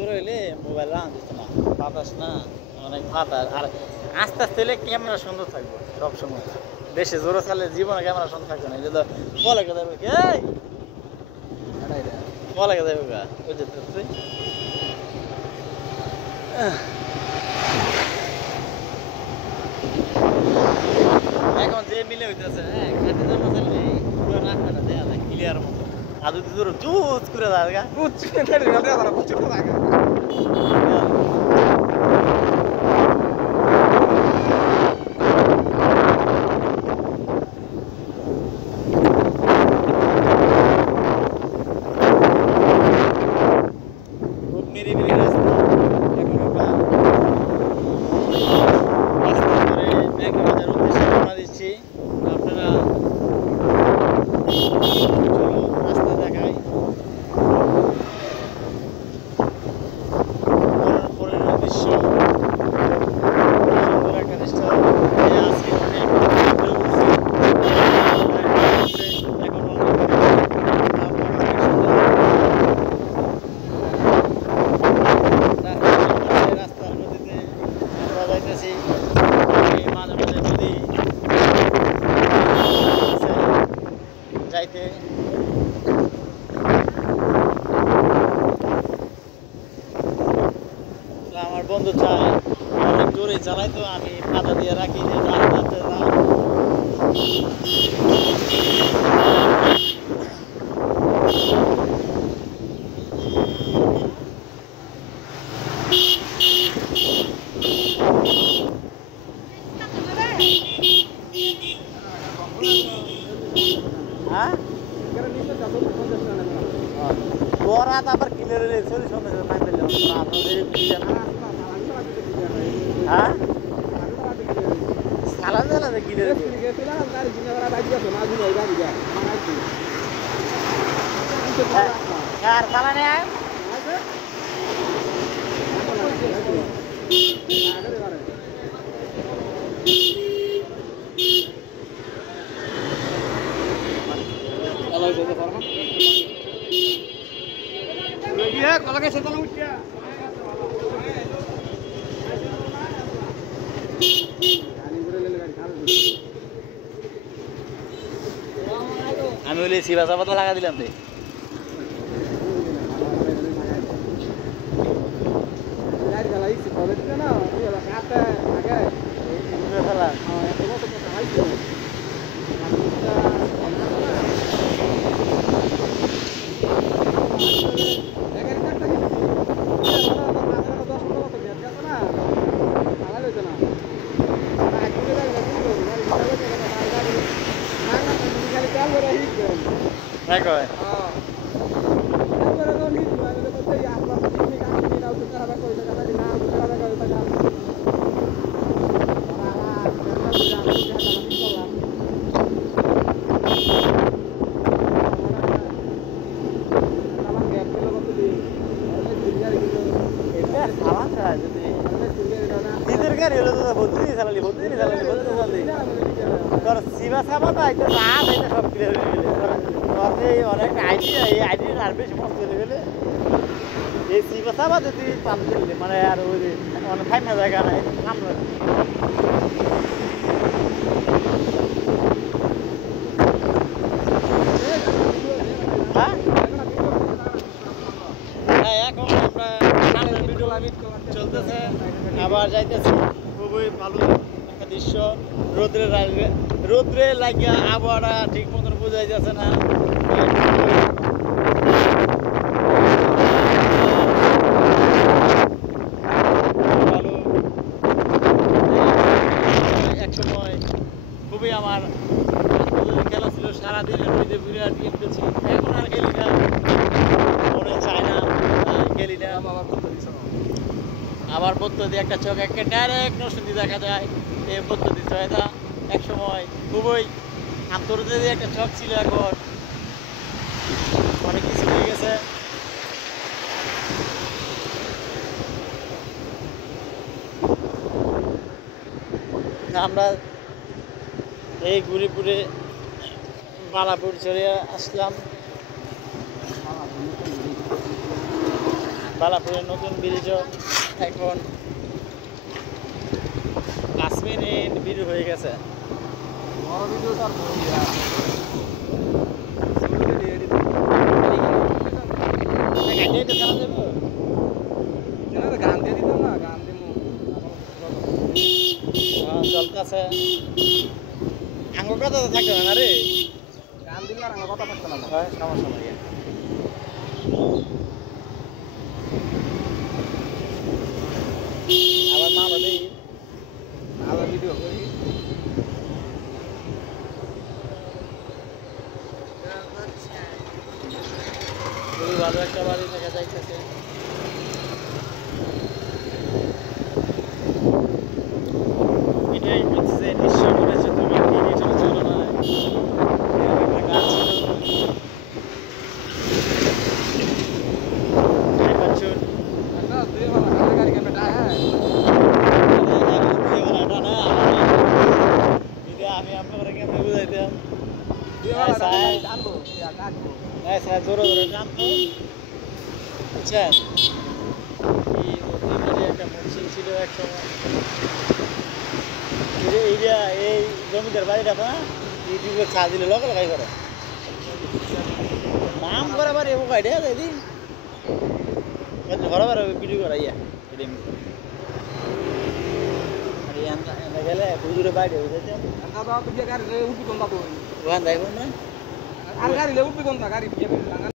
জোরে হইলে মোবাইল রাখা দিত না, বাতাস না অনেক বাতাস। আর আস্তে আস্তে হলে ক্যামেরা সুন্দর থাকবে সবসময়। বেশি জোরে চালে জীবনে ক্যামেরা সুন্দর থাকবে না। এটা তো বলে কে দেবে বলে কে দেবে গা ওই যে তুই এখন যে মিলে হইতেছে হ্যাঁ খাতে জমা চাইলে পুরো রাস্তাটা দেওয়া যায় ক্লিয়ার মতো। আর যদি জোরে জুজ করে দেয় গা খুব নিরিবিলি রাস্তা। এখন আমরা রাস্তা ধরে ব্যাংকের বাজার উদ্দেশ্যে রওনা দিচ্ছি। আপনারা চলো রাস্তা দেখাই। পরের দৃশ্য সুন্দর একটা দৃশ্য। আজকে অনেক করে উঠছি এখন রাস্তার নদীতে আমরা যাইতেছি। মাঝে মাঝে নদী যাইতে আমার বন্ধু চায় অনেক জোরে চালাই, তো আমি পাতা দিয়ে রাখি যে রাস্তাতে হ্যাঁ বরাত আবার কিনে সরিষ নাই পেলে হ্যাঁ সালা জানা কিনে আর সালা নেই আমি বলি শিবাসা পাতা লাগা দিলাম তো অনেক আইডিয়া এই আইডিয়া আর বেশি মস্ত হয়ে গেলে এই শিবাসাবা যদি পাম দিলে মানে আর ওই অনেক ফাইনা জায়গা নাই আমরা এখন আমরা ভিডিও চলতেছে আবার যাইতেছি। খুবই ভালো একটা দৃশ্য। রোদ্রে লাগিয়া আবহাওয়াটা ঠিক মতন বোঝাই যাচ্ছে না। এক সময় খুবই আমার খেলা ছিল, সারাদিনের মধ্যে বিরাট গেম খেলছি। এখন আর খেলি না, মনে চায় না, খেলি না। আবার পদ্ধতি একটা চোখ একটা ডাইরেক্ট নরসিংদী দেখা যায়। এই পদ্ধতি চয়দা এক সময় খুবই আন্তর্জাতিক একটা চোখ ছিল, এখন অনেক কিছু হয়ে গেছে। আমরা এই ঘুরে বালাপুর চলে আসলাম। বালাপুরের নতুন ব্রিজও এখন 5 মিনিট ভিডিও হয়ে গেছে। বড় ভিডিও তার গান দিয়ে দিতাম না, গান দিব চলতেছে আঙ্গুর কথা তো থাকবে না রে, গান দিলে আর আমার কথা থাকতো না। সমস্যা নাই। আবার মা বলে আবার ভিডিও করি। খুবই ভালো একটা বাড়ি দেখা যাইতেছে। এটাই হচ্ছে নিশ্চয় করেছে তুমি কি এটা ছিল না একটা গাছ ছিল বাচ্চুর একটা দুই वाला গাড়ি কে বেটা হ্যাঁ আমি আপনাকে কেমনে বুঝাইতাম দুই वाला গাড়ি আনবো ইয়া কাটবো স্যার জোরে জোরে টানতো বুঝছেন কি ওদের একটা মসজিদ ছিল এক সময় এইটা এই জমিদার বাড়িটা না ইউটিউবে চা দিলে লগে লাগাই করে নাম করে বাড়ি ও কাইডে দিন ঘরে ঘরে ভিডিও করাইয়া এনে গেলে হুজুরে বাইরে হয়ে যেতে গাড়ি উঠবি কোনটা তো ওখান যাইব না আর গাড়ি উঠবি কোনটা গাড়ি